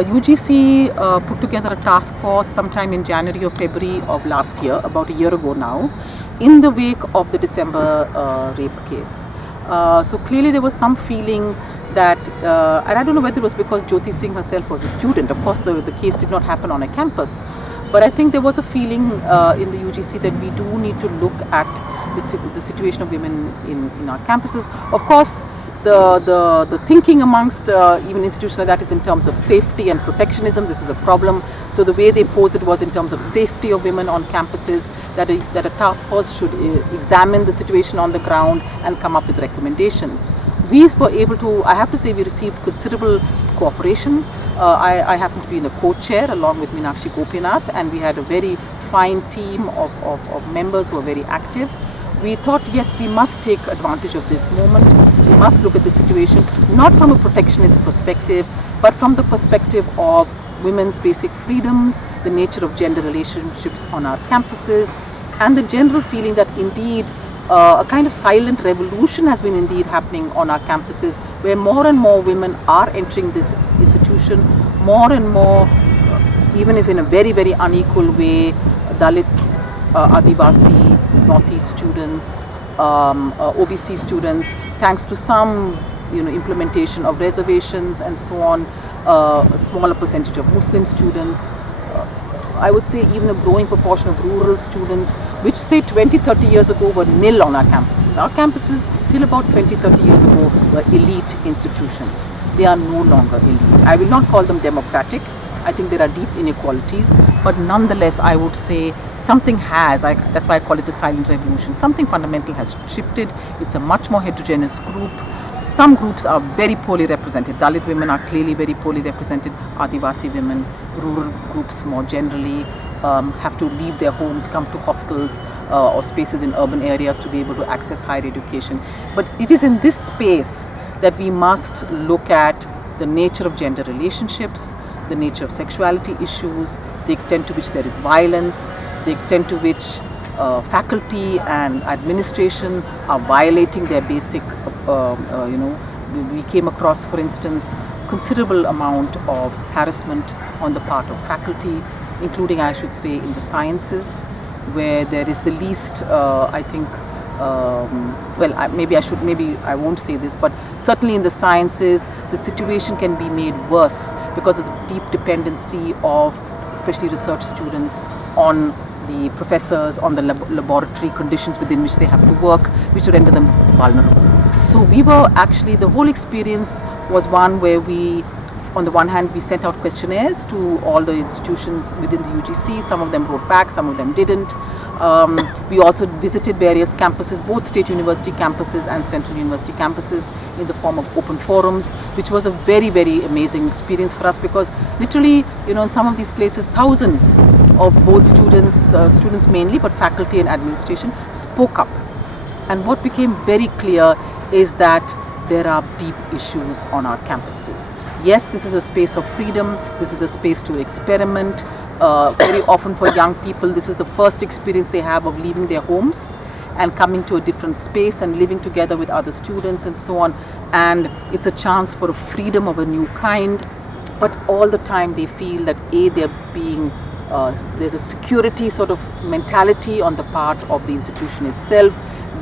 UGC put together a task force sometime in January or February of last year, about a year ago now, in the wake of the December rape case. So clearly there was some feeling that, and I don't know whether it was because Jyoti Singh herself was a student. Of course the case did not happen on a campus, but I think there was a feeling in the UGC that we do need to look at the situation of women in our campuses. Of course, the thinking amongst even institutions like that is in terms of safety and protectionism. This is a problem. So the way they posed it was in terms of safety of women on campuses, that a task force should examine the situation on the ground and come up with recommendations. We were able to, I have to say, we received considerable cooperation. I happen to be in the co-chair along with Meenakshi Gopinath, and we had a very fine team of members who were very active. We thought, yes, we must take advantage of this moment. We must look at the situation not from a protectionist perspective, but from the perspective of women's basic freedoms, the nature of gender relationships on our campuses, and the general feeling that indeed a kind of silent revolution has been indeed happening on our campuses, where more and more women are entering this institution, more and more, even if in a very, very unequal way, Dalits, Adivasi, Northeast students, OBC students, thanks to some implementation of reservations and so on, a smaller percentage of Muslim students, I would say even a growing proportion of rural students, which say 20-30 years ago were nil on our campuses. Our campuses till about 20-30 years ago were elite institutions. They are no longer elite. I will not call them democratic. I think there are deep inequalities, but nonetheless I would say something has, that's why I call it a silent revolution, something fundamental has shifted. It's a much more heterogeneous group. Some groups are very poorly represented. Dalit women are clearly very poorly represented. Adivasi women, rural groups more generally, have to leave their homes, come to hostels or spaces in urban areas to be able to access higher education. But it is in this space that we must look at the nature of gender relationships, the nature of sexuality issues, the extent to which there is violence, the extent to which faculty and administration are violating their basic, we came across, for instance, considerable amount of harassment on the part of faculty, including, I should say, in the sciences, where there is the least, I think, maybe I won't say this, but certainly in the sciences, the situation can be made worse because of the deep dependency of especially research students on the professors, on the laboratory conditions within which they have to work, which render them vulnerable. So we were actually, the whole experience was one where we, on the one hand, we sent out questionnaires to all the institutions within the UGC. Some of them wrote back, some of them didn't. We also visited various campuses, both state university campuses and central university campuses, in the form of open forums, which was a very, very amazing experience for us, because literally, in some of these places, thousands of both students mainly, but faculty and administration spoke up. And what became very clear is that there are deep issues on our campuses. Yes, this is a space of freedom, this is a space to experiment. Very often for young people, this is the first experience they have of leaving their homes and coming to a different space and living together with other students and so on. And it's a chance for a freedom of a new kind, but all the time they feel that they're being, there's a security sort of mentality on the part of the institution itself,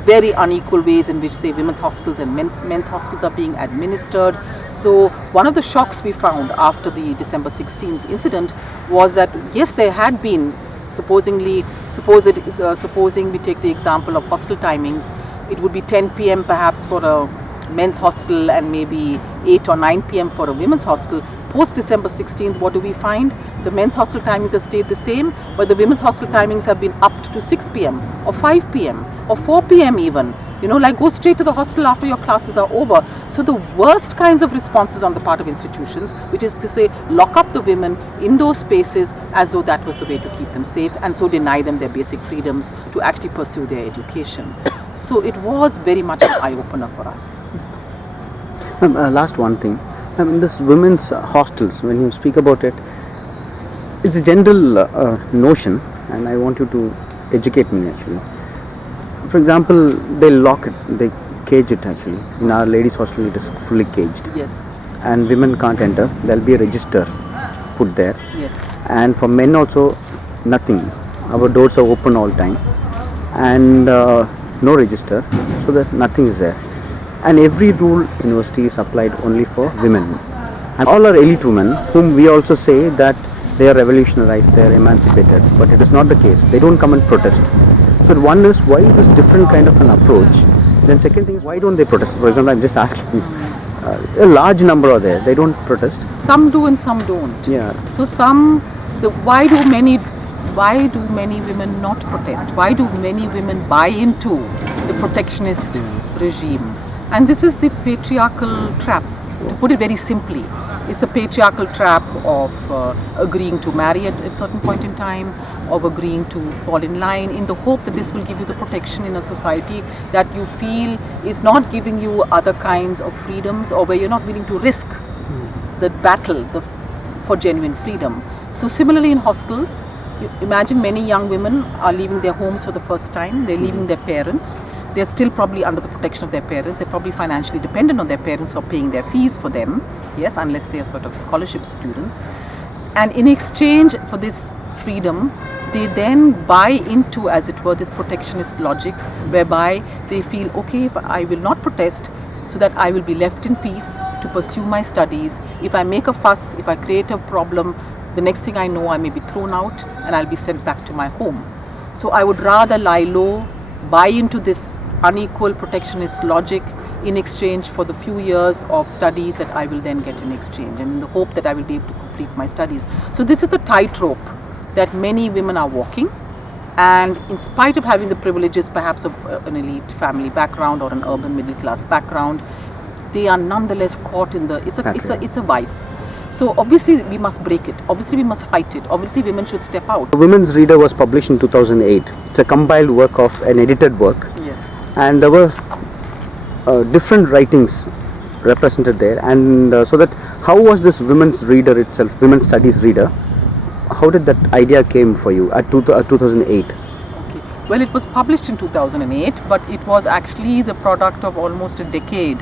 very unequal ways in which, say, women's hostels and men's hostels are being administered. So one of the shocks we found after the December 16th incident was that, yes, there had been, supposing we take the example of hostel timings, it would be 10 p.m. perhaps for a men's hostel and maybe 8 or 9 p.m. for a women's hostel. Post December 16th, what do we find? The men's hostel timings have stayed the same, but the women's hostel timings have been upped to 6 p.m. or 5 p.m. or 4 p.m. even. Like go straight to the hostel after your classes are over. So the worst kinds of responses on the part of institutions, which is to say lock up the women in those spaces as though that was the way to keep them safe, and so deny them their basic freedoms to actually pursue their education. So it was very much an eye-opener for us. Last one thing. In this women's hostels, when you speak about it, it's a general notion, and I want you to educate me actually. For example, they lock it, they cage it actually. In our ladies' hostel, it is fully caged. Yes. And women can't enter. There will be a register put there. Yes. And for men also, nothing. Our doors are open all time, and no register, so that nothing is there. And every rule university is applied only for women. And all are elite women, whom we also say that they are revolutionized, they are emancipated, but it is not the case. They don't come and protest. So one is, why this different kind of an approach? Then second thing is, why don't they protest? For example, I'm just asking you. A large number are there. They don't protest. Some do and some don't. Yeah. So why do many women not protest? Why do many women buy into the protectionist regime? And this is the patriarchal trap. To put it very simply, it's the patriarchal trap of agreeing to marry at a certain point in time, of agreeing to fall in line in the hope that this will give you the protection in a society that you feel is not giving you other kinds of freedoms, or where you're not willing to risk the battle for genuine freedom. So similarly in hostels, you imagine many young women are leaving their homes for the first time. They're leaving their parents. They're still probably under the protection of their parents. They're probably financially dependent on their parents who are paying their fees for them. Yes, unless they are sort of scholarship students. And in exchange for this freedom, they then buy into, as it were, this protectionist logic, whereby they feel, okay, if I will not protest, so that I will be left in peace to pursue my studies. If I make a fuss, if I create a problem, the next thing I know, I may be thrown out and I'll be sent back to my home. So I would rather lie low, buy into this unequal protectionist logic in exchange for the few years of studies that I will then get in exchange, and in the hope that I will be able to complete my studies. So this is the tightrope that many women are walking, and in spite of having the privileges perhaps of an elite family background or an urban middle class background, they are nonetheless caught in the, it's a vice. So obviously we must break it, obviously we must fight it, obviously women should step out. The Women's Reader was published in 2008. It's a compiled work of an edited work. Yes. And there were different writings represented there, and so that, how was this Women's Reader itself, Women's Studies Reader, how did that idea came for you at 2008? Okay. Well, it was published in 2008, but it was actually the product of almost a decade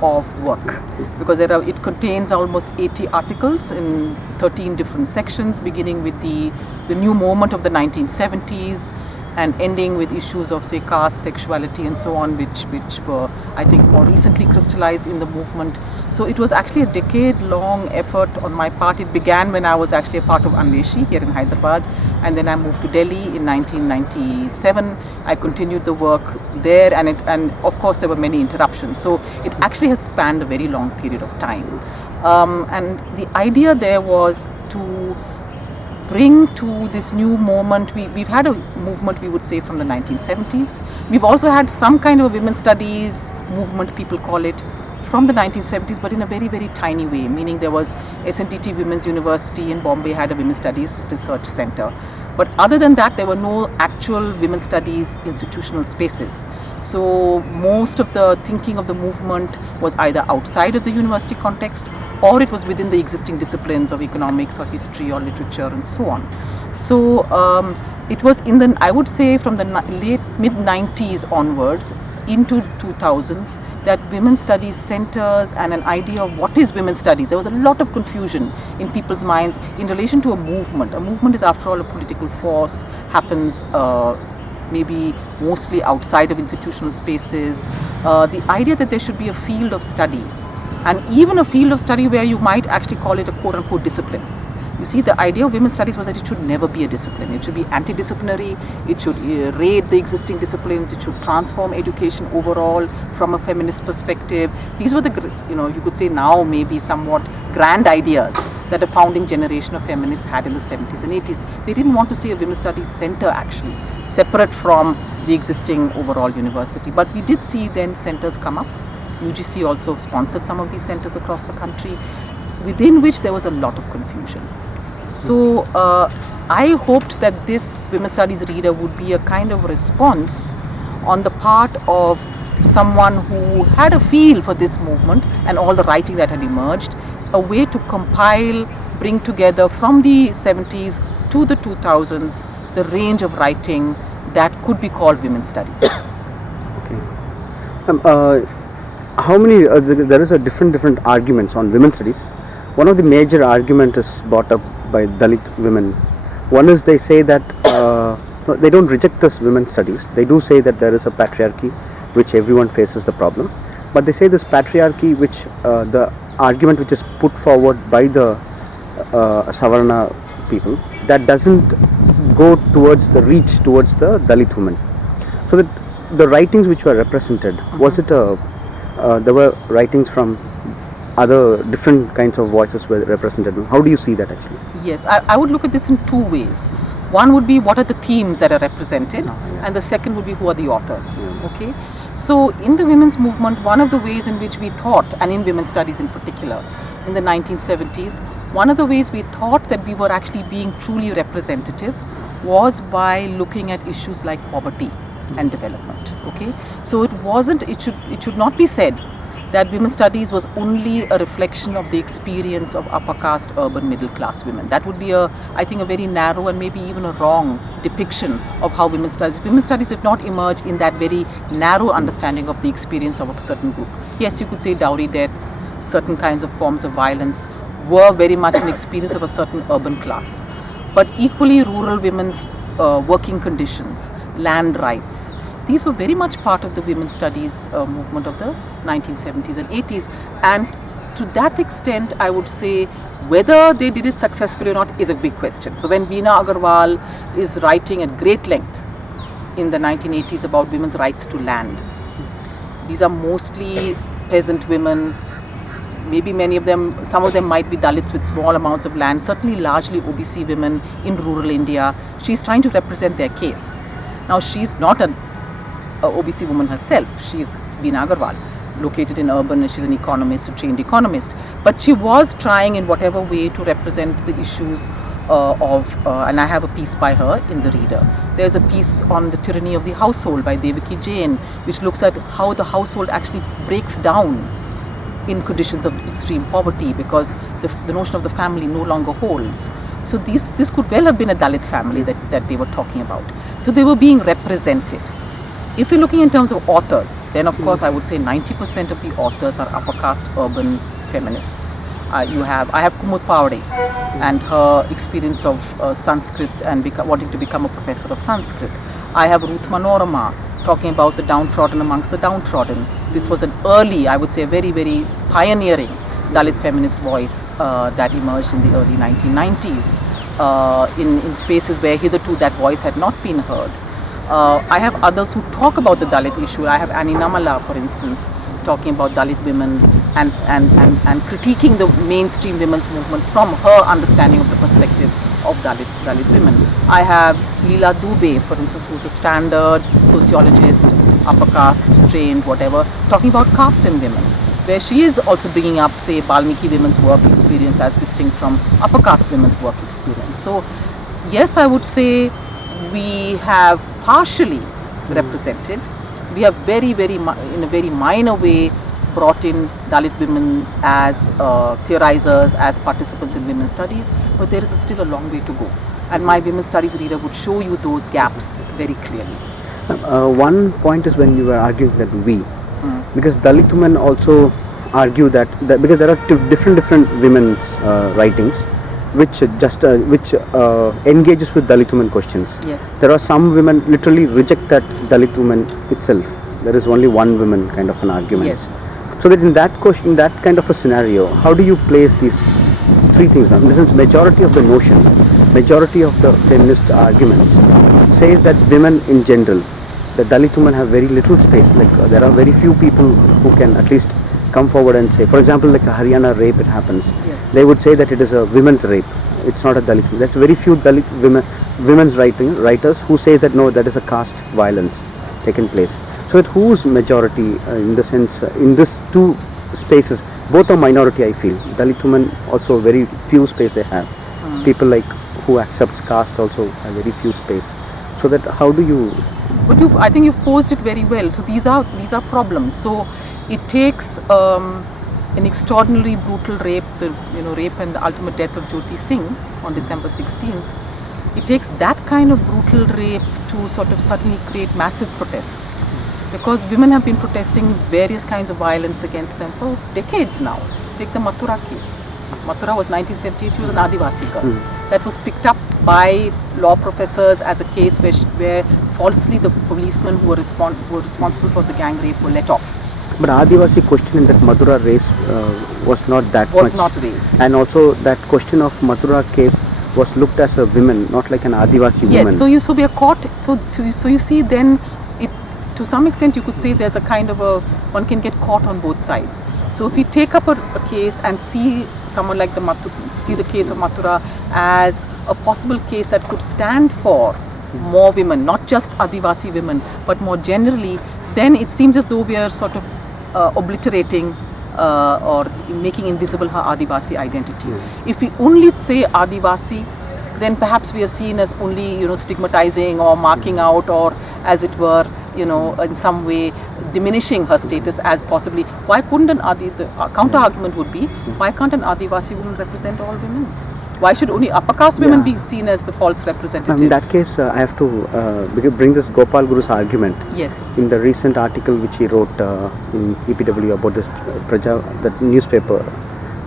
of work, because it contains almost 80 articles in 13 different sections, beginning with the new movement of the 1970s and ending with issues of, say, caste, sexuality and so on, which were, I think, more recently crystallized in the movement. So it was actually a decade-long effort on my part. It began when I was actually a part of Anveshi here in Hyderabad, and then I moved to Delhi in 1997. I continued the work there, and of course there were many interruptions. So it actually has spanned a very long period of time. And the idea there was to bring to this new moment. We've had a movement, we would say, from the 1970s. We've also had some kind of a women's studies movement, people call it, from the 1970s, but in a very, very tiny way, meaning there was SNTT Women's University in Bombay had a women's studies research center. But other than that, there were no actual women's studies institutional spaces. So most of the thinking of the movement was either outside of the university context, or it was within the existing disciplines of economics or history or literature and so on. So it was in the, I would say, from the mid-90s onwards into 2000s that women's studies centers and an idea of what is women's studies. There was a lot of confusion in people's minds in relation to a movement. A movement is, after all, a political force, happens maybe mostly outside of institutional spaces. The idea that there should be a field of study, and even a field of study where you might actually call it a quote-unquote discipline. You see, the idea of women's studies was that it should never be a discipline. It should be anti-disciplinary, it should raid the existing disciplines, it should transform education overall from a feminist perspective. These were the, you could say now maybe somewhat grand ideas that a founding generation of feminists had in the 70s and 80s. They didn't want to see a women's studies center actually, separate from the existing overall university. But we did see then centers come up. UGC also sponsored some of these centers across the country, within which there was a lot of confusion. So I hoped that this Women's Studies Reader would be a kind of response on the part of someone who had a feel for this movement and all the writing that had emerged, a way to compile, bring together from the 70s to the 2000s the range of writing that could be called women's studies. Okay. How many, there is a different arguments on women's studies. One of the major arguments is brought up by Dalit women. One is they say that no, they don't reject this women's studies. They do say that there is a patriarchy which everyone faces the problem. But they say this patriarchy, which the argument which is put forward by the Savarna people, that doesn't go towards the reach towards the Dalit women. So that the writings which were represented, was it there were writings from other different kinds of voices were represented? How do you see that actually? Yes, I would look at this in two ways. One would be what are the themes that are represented, and the second would be who are the authors. Okay, so in the women's movement, one of the ways in which we thought, and in women's studies in particular, in the 1970s, one of the ways we thought that we were actually being truly representative was by looking at issues like poverty and development. Okay, so it should not be said that women's studies was only a reflection of the experience of upper caste urban middle class women. That would be I think a very narrow and maybe even a wrong depiction of how women's studies did not emerge in that very narrow understanding of the experience of a certain group. Yes, you could say dowry deaths, certain kinds of forms of violence were very much an experience of a certain urban class, but equally rural women's working conditions, land rights, these were very much part of the women's studies movement of the 1970s and 80s. And to that extent, I would say whether they did it successfully or not is a big question. So when Veena Agarwal is writing at great length in the 1980s about women's rights to land, these are mostly peasant women, maybe many of them, some of them might be Dalits with small amounts of land, certainly largely OBC women in rural India. She's trying to represent their case. Now she's not a OBC woman herself. She's Veena Agarwal, located in urban, and she's an economist, a trained economist. But she was trying in whatever way to represent the issues and I have a piece by her in the Reader. There's a piece on the tyranny of the household by Devaki Jain, which looks at how the household actually breaks down in conditions of extreme poverty because the notion of the family no longer holds. So this could well have been a Dalit family that they were talking about. So they were being represented. If you're looking in terms of authors, then of course I would say 90% of the authors are upper caste urban feminists. I have Kumud Pawade and her experience of Sanskrit and wanting to become a professor of Sanskrit. I have Ruth Manorama talking about the downtrodden amongst the downtrodden. This was an early, I would say a very, very pioneering Dalit feminist voice that emerged in the early 1990s in spaces where hitherto that voice had not been heard. I have others who talk about the Dalit issue. I have Annie Namala, for instance, talking about Dalit women and critiquing the mainstream women's movement from her understanding of the perspective of Dalit women. I have Leela Dubey, for instance, who's a standard sociologist, upper caste, trained, whatever, talking about caste in women, where she is also bringing up, say, Balmiki women's work experience as distinct from upper caste women's work experience. So, yes, I would say we have partially represented. We have in a very minor way brought in Dalit women as theorizers, as participants in women's studies, but there is still a long way to go. And my women's studies reader would show you those gaps very clearly. One point is when you were arguing that because Dalit women also argue that because there are different women's writings which engages with Dalit women questions. Yes. There are some women literally reject that Dalit woman itself. There is only one woman kind of an argument. Yes. So that in that question, that kind of a scenario, how do you place these three things now? In the sense, majority of the notion, majority of the feminist arguments says that women in general, the Dalit women have very little space. Like there are very few people who can at least come forward and say, for example, like a Haryana rape, it happens. Yes. They would say that it is a women's rape. It's not a Dalit. That's very few Dalit women's writers who say that no, that is a caste violence taken place. So at whose majority in the sense, in these two spaces, both are minority I feel. Dalit women also very few space they have. People like who accepts caste also have very few space. So that how do you... But I think you've posed it very well. So these are problems. So it takes an extraordinarily brutal rape, rape and the ultimate death of Jyoti Singh on December 16th. It takes that kind of brutal rape to sort of suddenly create massive protests. Because women have been protesting various kinds of violence against them for decades now. Take the Mathura case. Mathura was 1978, she was an Adivasi girl. That was picked up by law professors as a case where falsely the policemen who were responsible for the gang rape were let off. But Adivasi question in that Mathura race was not that much. Was not raised. And also that question of Mathura case was looked as a woman, not like an Adivasi woman. Yes, so we are caught, so you see then, to some extent you could say there's a kind of one can get caught on both sides. So if we take up a case and see someone like the case of Mathura as a possible case that could stand for more women, not just Adivasi women, but more generally, then it seems as though we are sort of obliterating or making invisible her Adivasi identity. If we only say Adivasi, then perhaps we are seen as only, stigmatizing or marking out, or as it were, in some way diminishing her status as possibly. Why couldn't the counter argument would be, why can't an Adivasi woman represent all women? Why should only upper caste women be seen as the false representatives? In that case, I have to bring this Gopal Guru's argument. Yes. In the recent article which he wrote in EPW about this that newspaper,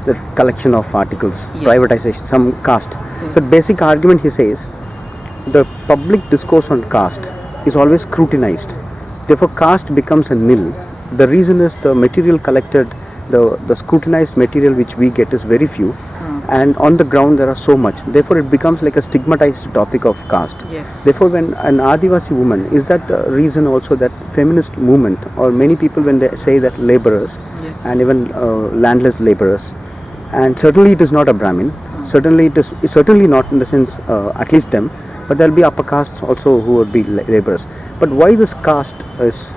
the collection of articles, privatization, some caste. So basic argument he says, the public discourse on caste is always scrutinized. Therefore, caste becomes a nil. The reason is the material collected, the scrutinized material which we get is very few. And on the ground there are so much. Therefore, it becomes like a stigmatized topic of caste. Yes. Therefore, when an Adivasi woman, is that the reason also that feminist movement, or many people when they say that laborers and even landless laborers, and certainly it is not a Brahmin, certainly it is certainly not in the sense at least them, but there will be upper castes also who would be laborers. But why this caste is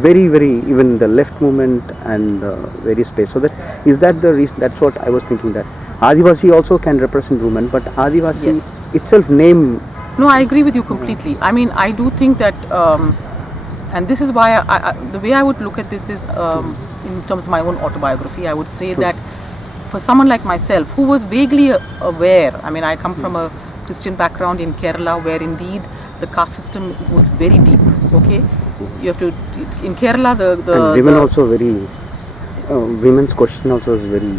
very, very, even the left movement and various space. So that is that the reason? That's what I was thinking, that Adivasi also can represent women, but Adivasi itself name. No, I agree with you completely. I mean, I do think that, and this is why the way I would look at this is in terms of my own autobiography. I would say that for someone like myself who was vaguely aware, I mean, I come from a Christian background in Kerala, where indeed the caste system was very deep. Okay, you have to in Kerala and women also very women's question also is very.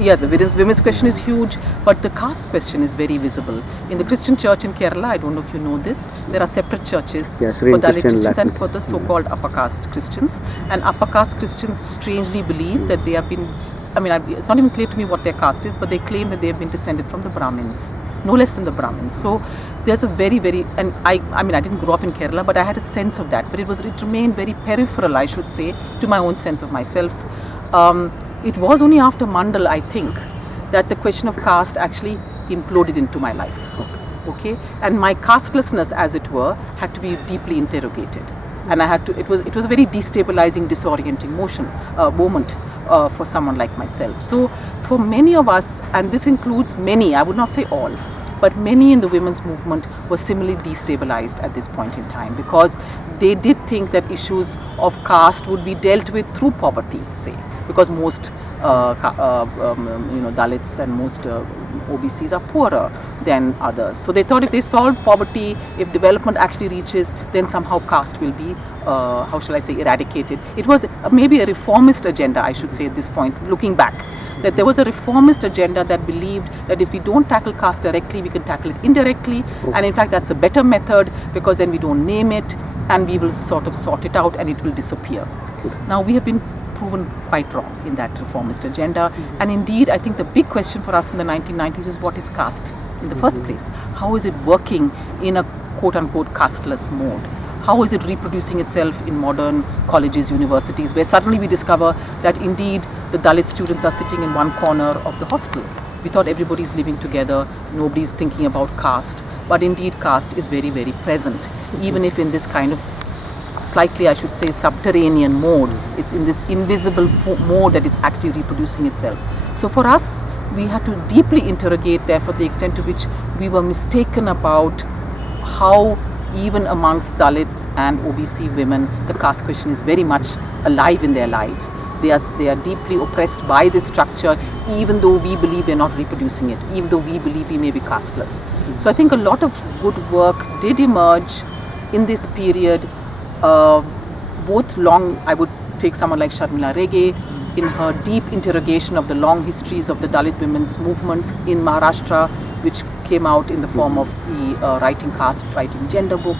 Yeah, the women's question is huge, but the caste question is very visible. In the Christian church in Kerala, I don't know if you know this, there are separate churches for Dalit Christians and for the so-called upper caste Christians. And upper caste Christians strangely believe that they have been, I mean, it's not even clear to me what their caste is, but they claim that they have been descended from the Brahmins, no less than the Brahmins. So there's a very, very, and I mean, I didn't grow up in Kerala, but I had a sense of that. But it remained very peripheral, I should say, to my own sense of myself. It was only after Mandal, I think, that the question of caste actually imploded into my life. Okay, and my castelessness, as it were, had to be deeply interrogated, and I had to. It was a very destabilizing, disorienting moment for someone like myself. So, for many of us, and this includes many, I would not say all, but many in the women's movement were similarly destabilized at this point in time, because they did think that issues of caste would be dealt with through poverty, say. Because most Dalits and most OBCs are poorer than others. So they thought if they solve poverty, if development actually reaches, then somehow caste will be, how shall I say, eradicated. It was maybe a reformist agenda, I should say at this point, looking back. That there was a reformist agenda that believed that if we don't tackle caste directly, we can tackle it indirectly. And in fact, that's a better method, because then we don't name it and we will sort of sort it out and it will disappear. Now, we have been proven quite wrong in that reformist agenda. And indeed, I think the big question for us in the 1990s is, what is caste in the first place? How is it working in a quote-unquote casteless mode? How is it reproducing itself in modern colleges, universities, where suddenly we discover that indeed the Dalit students are sitting in one corner of the hostel. We thought everybody's living together, nobody's thinking about caste, but indeed caste is very, very present, even if in this kind of slightly, I should say, subterranean mode. It's in this invisible mode that is actually reproducing itself. So for us, we had to deeply interrogate, therefore, the extent to which we were mistaken about how even amongst Dalits and OBC women, the caste question is very much alive in their lives. They are deeply oppressed by this structure, even though we believe we're not reproducing it, even though we believe we may be casteless. So I think a lot of good work did emerge in this period, both long, I would take someone like Sharmila Rege, in her deep interrogation of the long histories of the Dalit women's movements in Maharashtra, which came out in the form of the Writing Caste, Writing Gender book.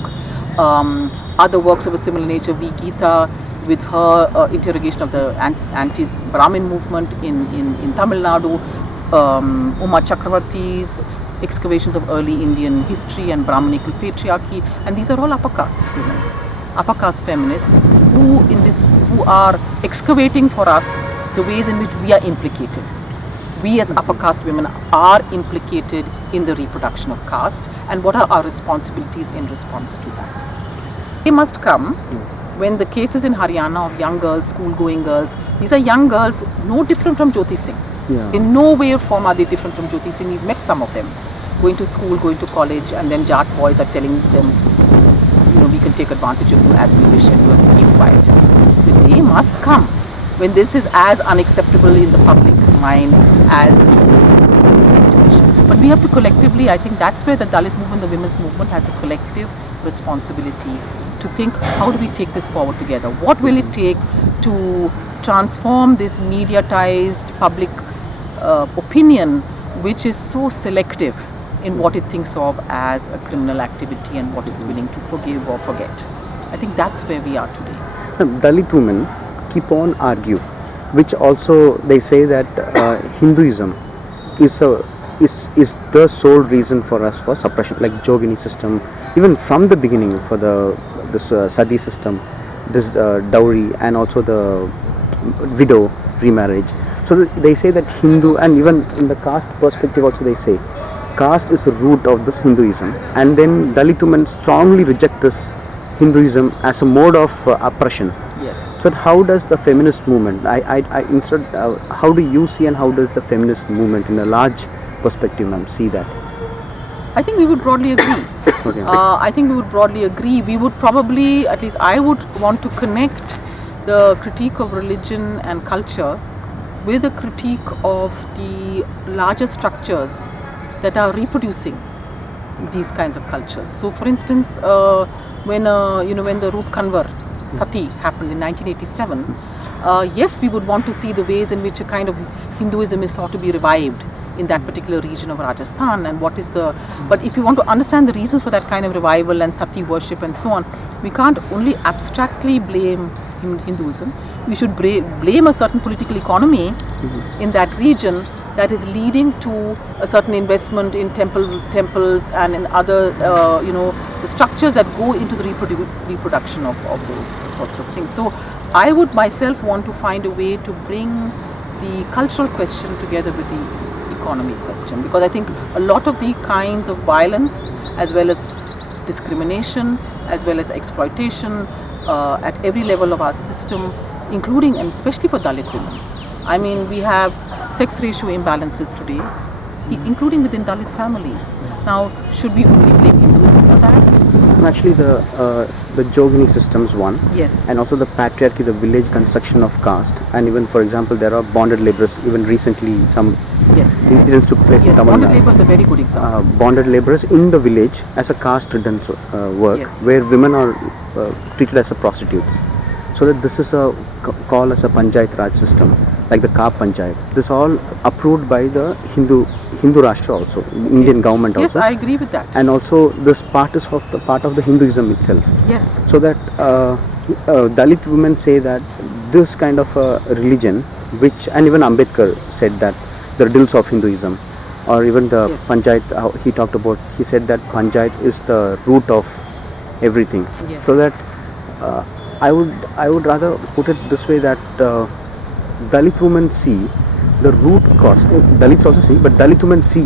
Other works of a similar nature, V. Geeta, with her interrogation of the anti-Brahmin movement in Tamil Nadu, Uma Chakravarti's excavations of early Indian history and Brahminical patriarchy, and these are all upper caste women, upper caste feminists who are excavating for us the ways in which we are implicated. We as upper caste women are implicated in the reproduction of caste, and what are our responsibilities in response to that. They must come when the cases in Haryana of young girls, school-going girls, these are young girls no different from Jyoti Singh. Yeah. In no way or form are they different from Jyoti Singh. We've met some of them going to school, going to college, and then Jat boys are telling them, we can take advantage of you as we wish and you have to keep quiet. The day must come when this is as unacceptable in the public mind as the Jyoti Singh situation. But we have to collectively, I think that's where the Dalit movement, the women's movement has a collective responsibility to think, how do we take this forward together? What will it take to transform this mediatized public opinion, which is so selective in what it thinks of as a criminal activity and what it's willing to forgive or forget. I think that's where we are today. Dalit women keep on argue, which also they say that Hinduism is the sole reason for us for suppression, like Jogini system, even from the beginning for this sati system, this dowry, and also the widow remarriage. So they say that Hindu, and even in the caste perspective also they say caste is the root of this Hinduism, and then Dalit women strongly reject this Hinduism as a mode of oppression. Yes. So how does the feminist movement, how do you see and how does the feminist movement in a large perspective, ma'am, see that? I think we would broadly agree. Okay. I think we would broadly agree. We would probably, at least I would want to connect the critique of religion and culture with a critique of the larger structures that are reproducing these kinds of cultures. So, for instance, when the Roop Kanwar Sati happened in 1987, yes, we would want to see the ways in which a kind of Hinduism is sought to be revived in that particular region of Rajasthan, and but if you want to understand the reasons for that kind of revival and Sati worship and so on, we can't only abstractly blame Hinduism. We should blame a certain political economy in that region that is leading to a certain investment in temples and in other, the structures that go into the reproduction of those sorts of things. So I would myself want to find a way to bring the cultural question together with the economy question, because I think a lot of the kinds of violence as well as discrimination as well as exploitation at every level of our system, including and especially for Dalit women. I mean, we have sex ratio imbalances today, including within Dalit families. Now, should we only blame Hinduism for that? Actually, the Jogini systems one, yes, and also the patriarchy, the village construction of caste, and even, for example, there are bonded laborers. Even recently, some incidents took place in Tamil Nadu. Bonded labour is a very good example. Bonded laborers in the village as a caste-ridden work, where women are treated as a prostitutes. So that this is called as a Panchayat Raj system, like the Ka Panchayat. This all approved by the Hindu Rashtra also, Indian government also. Yes, I agree with that. And also this part is part of the Hinduism itself. Yes. So that Dalit women say that this kind of religion, which, and even Ambedkar said that the riddles of Hinduism, or even the Panchayat, he said that Panchayat is the root of everything. Yes. So that I would rather put it this way, that Dalit women see the root cause. Dalits also see, but Dalit women see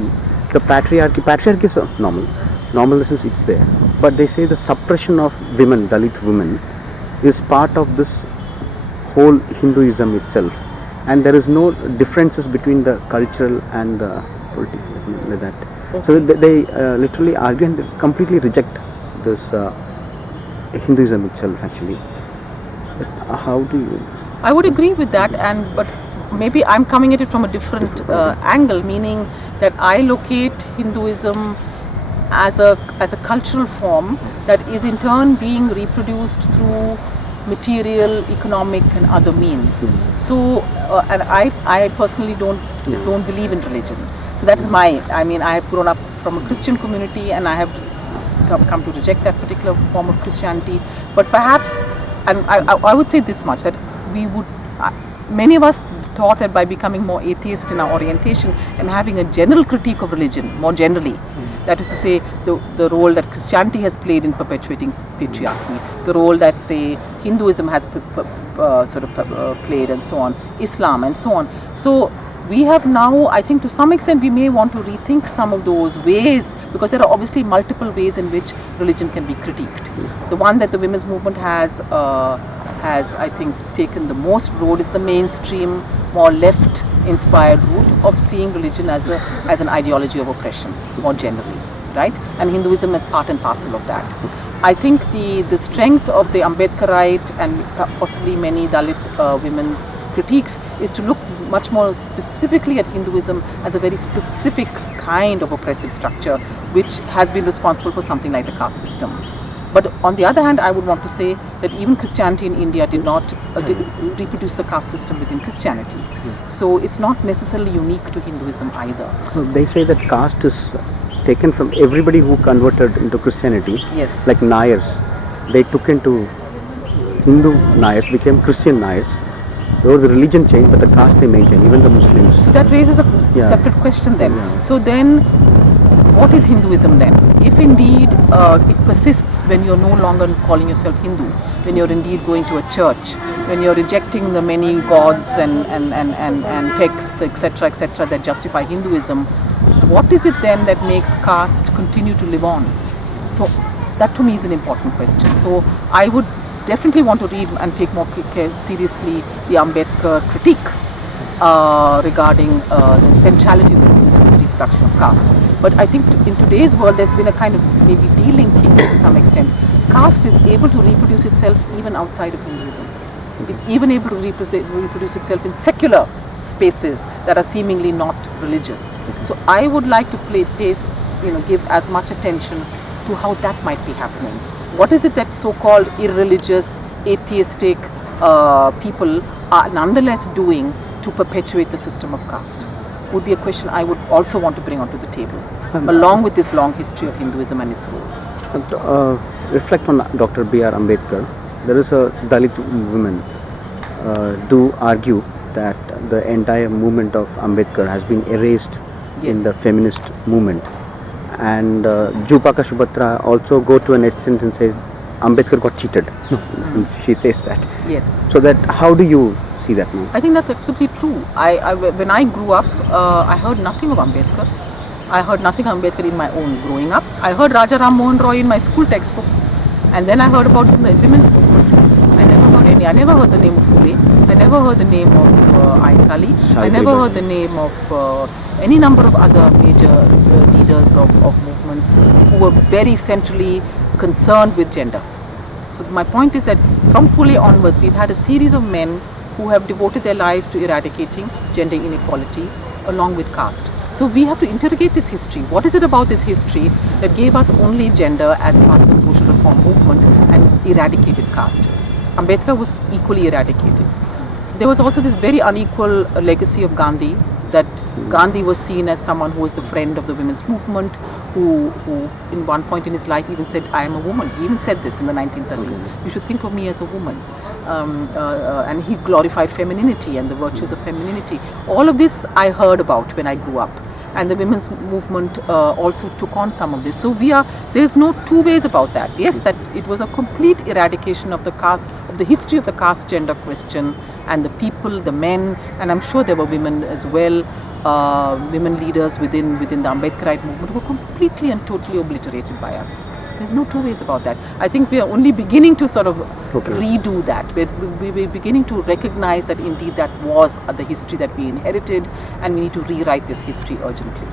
the patriarchy. Patriarchy is normal. Normalness, it's there. But they say the suppression of women, Dalit women, is part of this whole Hinduism itself. And there is no differences between the cultural and the political, like that. Okay. So they literally argue and completely reject this Hinduism itself, actually. But how do you? I would agree with that, but maybe I'm coming at it from a different angle, meaning that I locate Hinduism as a cultural form that is in turn being reproduced through material, economic, and other means. So, and I personally don't believe in religion. So that is my. I mean, I have grown up from a Christian community, and I have come to reject that particular form of Christianity. But perhaps, and I would say this much, that we would, many of us thought that by becoming more atheist in our orientation and having a general critique of religion, more generally, that is to say, the role that Christianity has played in perpetuating patriarchy, the role that, say, Hinduism has played, and so on, Islam, and so on. So we have now, I think to some extent, we may want to rethink some of those ways, because there are obviously multiple ways in which religion can be critiqued. The one that the women's movement has, I think, taken the most road is the mainstream, more left-inspired route of seeing religion as an ideology of oppression, more generally, right? And Hinduism is part and parcel of that. I think the strength of the Ambedkarite and possibly many Dalit women's critiques is to look much more specifically at Hinduism as a very specific kind of oppressive structure which has been responsible for something like the caste system. But on the other hand, I would want to say that even Christianity in India did not reproduce the caste system within Christianity. So it's not necessarily unique to Hinduism either. They say that caste is taken from everybody who converted into Christianity. Yes. Like Nayars. They took into Hindu Nayars, became Christian Nayars. Though the religion changed, but the caste they maintained, even the Muslims. So that raises a separate question then. Yeah. So then, what is Hinduism then? If indeed it persists when you're no longer calling yourself Hindu, when you're indeed going to a church, when you're rejecting the many gods and texts, etc., that justify Hinduism, what is it then that makes caste continue to live on? So that to me is an important question. So I would definitely want to read and take more seriously the Ambedkar critique regarding the centrality of Hinduism in the reproduction of caste. But I think in today's world there's been a kind of maybe delinking to some extent. Caste is able to reproduce itself even outside of Hinduism. It's even able to reproduce itself in secular spaces that are seemingly not religious. So I would like to give as much attention to how that might be happening. What is it that so-called irreligious, atheistic people are nonetheless doing to perpetuate the system of caste? Would be a question I would also want to bring onto the table, along with this long history of Hinduism and its role. Reflect on Dr. B.R. Ambedkar. There is a Dalit woman do argue that the entire movement of Ambedkar has been erased in the feminist movement. And Jupaka Shubhatra also go to an extent and say Ambedkar got cheated, since she says that. Yes. So that, how do you see that now? I think that's absolutely true. When I grew up, I heard nothing of Ambedkar. I heard nothing of Ambedkar in my own growing up. I heard Raja Ram Mohan Roy in my school textbooks, and then I heard about the women's movement. I never heard the name of Phule. I never heard the name of Aikali. I never heard the name of any number of other major leaders of movements who were very centrally concerned with gender. So my point is that from Phule onwards, we've had a series of men who have devoted their lives to eradicating gender inequality along with caste. So we have to interrogate this history. What is it about this history that gave us only gender as part of the social reform movement and eradicated caste? Ambedkar was equally eradicated. There was also this very unequal legacy of Gandhi, that Gandhi was seen as someone who was the friend of the women's movement, who in one point in his life even said, I am a woman. He even said this in the 1930s. You should think of me as a woman. And he glorified femininity and the virtues of femininity. All of this I heard about when I grew up. And the women's movement also took on some of this. So there's no two ways about that. Yes, that it was a complete eradication of the caste, of the history of the caste gender question, and the people, the men, and I'm sure there were women as well, women leaders within the Ambedkarite movement who were completely and totally obliterated by us. There's no two ways about that. I think we are only beginning to sort of redo that. We're beginning to recognize that indeed that was the history that we inherited, and we need to rewrite this history urgently.